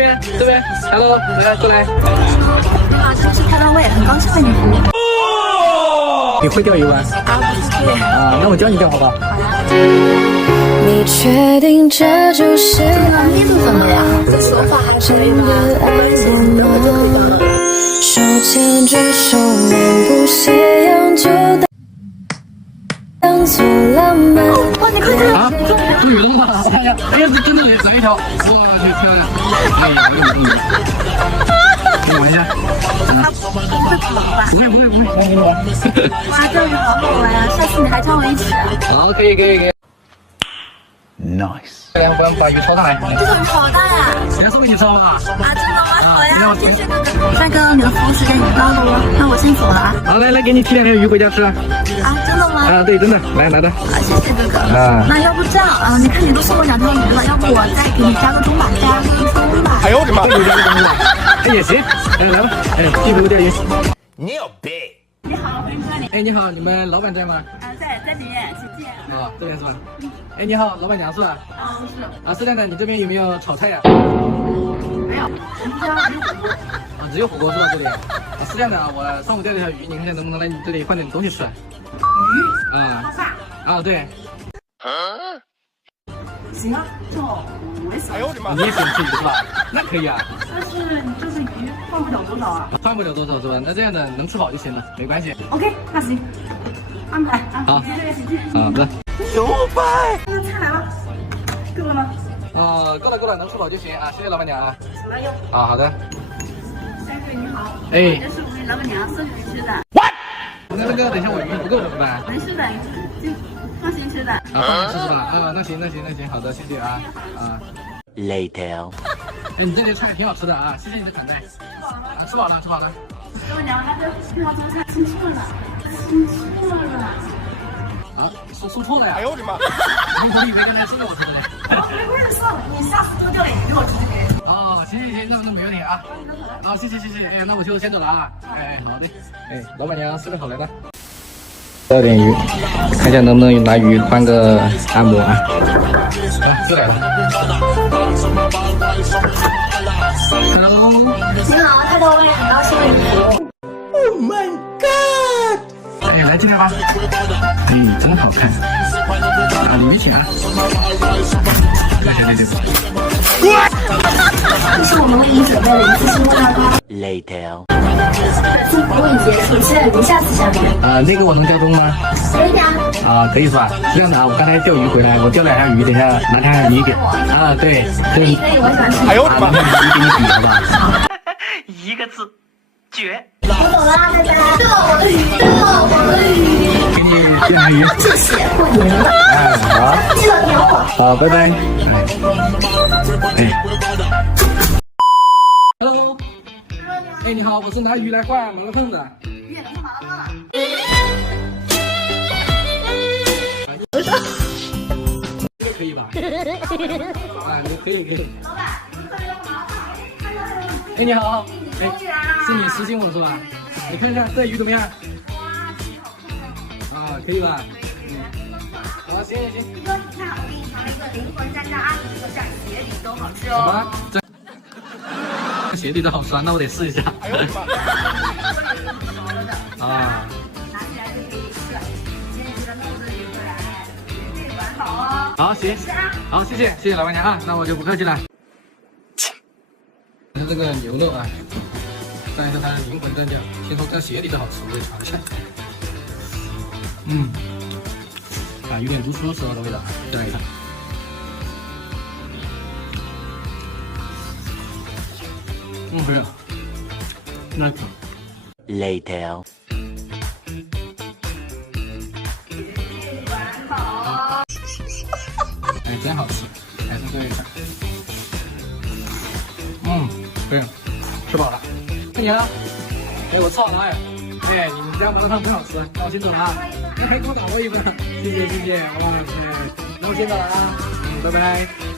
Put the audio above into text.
边，Hello，来过来。啊，这是开端位，很高兴和你服务。你会钓鱼吗？啊，不是会。啊，那我教你钓好不好？好呀。你确定这就是难度怎么样？这手法还可以吗？手牵着手漫步斜阳，就当作浪漫。哇，你快点！啊，终于了吗？哎呀，真的来一条，哇，这漂亮！给我玩一下。会跑吧？不会。哇，钓鱼好好玩啊！下次你还叫我一起。好，可以。Nice。来，我们把鱼抄上来。这个鱼好大呀！人家送给你抄了啊？啊，真的吗？好呀，谢谢哥哥。帅哥，你的服务时间已经到了哦，那我先走了啊。好，来，给你提2条鱼回家吃。啊，真的吗？啊，对，真的，来拿着。啊，谢谢哥哥。啊，那要不这样啊？你看你都送我2条鱼了，要不我再给你加个钟吧，加个钟吧。哎呦我的妈！哎也行，来吧，一头钓鱼。你有病！你好，欢迎光临。哎，你好，你们老板在吗？在里面，请进。哦，这边是吧？哎，你好，老板娘是吧？是。啊，是这样的，你这边有没有炒菜呀？没有，我们家没有火锅。啊，只有火锅是吧？这里？啊，是这样的啊，我上午钓了条鱼，你看看能不能来你这里换点东西吃？鱼？啊。啊，对。行啊，就我也喜欢。哎呦我的妈！你也喜欢吃鱼是吧？那可以啊。但是你这个鱼换不了多少啊。换不了多少是吧？那这样的能吃饱就行了，没关系。 OK，那行，安排啊。好，请进，请进。好的。牛掰！那菜来了，够了吗？够了，能吃饱就行啊，谢谢老板娘啊。什么用？啊，好的。帅哥你好，哎，这是我们老板娘送你吃的。那等一下我鱼不够怎么办？没事的，就放心吃的。啊，放心吃是吧？啊，那行，好的，谢谢啊。啊。Later。哎，你这里菜挺好吃的啊，谢谢你的款待。啊，吃饱了。老板娘，那个对方做菜送错了。啊，说错了呀？哎呦我的妈！我以为刚才是我说的呢。没关系，算了，你下次多钓点鱼给我吃就可以。哦，行，那没问题啊。好，谢谢。哎，那我就先走了啊。哎，好的。哎，老板娘是个好来的。钓点鱼，看一下能不能拿鱼换个按摩啊。啊，又来了。Hello。你好，太到位，很高兴为你服务。Oh my god！哎，来进来吧。哎，真好看。啊，里面请啊。对。这是我们为您准备的一次性木大瓜。Later。本次服务已结束，期待您下次相遇。那个我能钓中吗？可以啊。啊，可以是吧？是这样的啊，我刚才钓鱼回来，我钓2条鱼，等一下拿条鱼给。啊，对，可以，我喜欢吃。哎呦我的妈！拿条鱼给你比好不好？一个字，绝！我走了，拜拜。我的鱼。给你钓条鱼。谢谢，过年了。好。记得点我。好，拜拜。Hello。哎，你好，我是拿鱼来换麻辣烫的。鱼也能做麻辣烫啊？这个可以吧？啊，可以。老板，你喝这个麻辣烫。哎，你好。哎，是你私信我是吧？你看一下这鱼怎么样？啊，可以吧？好，行。哥，你看，我给你尝了一个灵魂蘸阿姨和蘸鞋底都好吃什哦。么？这鞋底都好吃啊，那我得试一下。哎呦我的妈！啊。拿起来就可以吃，先这个豆子取出来，绝对完保哦。好，行，好，谢谢老板娘啊，那我就不客气了。看这个牛肉啊，蘸一下它的灵魂蘸酱，听说蘸鞋底的好吃，我得尝一下。有点猪猪舌头的味道，再来一下。不是，那个。Later。哎，真好吃，还是这一个。对，吃饱了。你好，哎，我吃好了哎。哎，你们家麻辣烫真好吃，那我先走了啊。那还给我打我一份，谢谢。哇塞，那我先走了啊。拜拜。